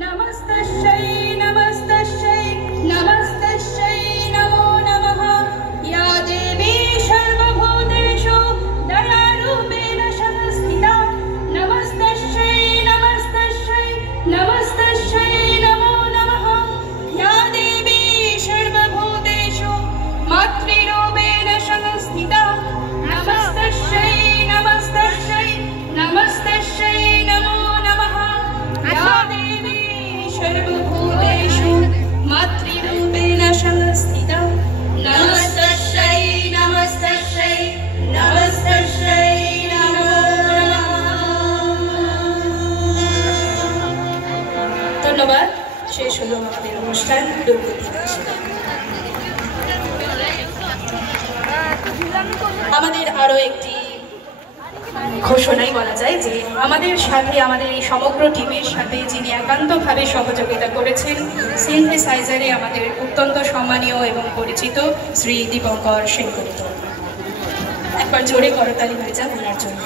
नमस्तस्यै नमस्तस्यै नमस्तस्यै नमो नमः या देवी सर्वभूतेषु दयारूपेण संस्थिता नमस्तस्यै नमस्तस्यै नमस्तस्यै नमो नमः या देवी सर्वभूतेषु मातृरूपेण संस्थिता नमस्तस्यै नमस्तस्यै नमस्तस्यै नमो नमः या देवी सर्वभूतेषु मातृरूपेण संस्थिता नमस्तस्यै नमस्तस्यै नमस्तस्यै नमो नमः। ধন্যবাদ। শেষ হলো আমাদের অনুষ্ঠান। আমাদের আরো একটি ঘোষণাই বলা যায় যে আমাদের সাথে আমাদের এই সমগ্র টিমের সাথে যিনি একান্তভাবে সহযোগিতা করেছেন সিনথেসাইজারে আমাদের অত্যন্ত সম্মানীয় এবং পরিচিত শ্রী দীপঙ্কর সেনগুপ্ত। একবার জোরে করতালি হয়ে যাক ওনার জন্য।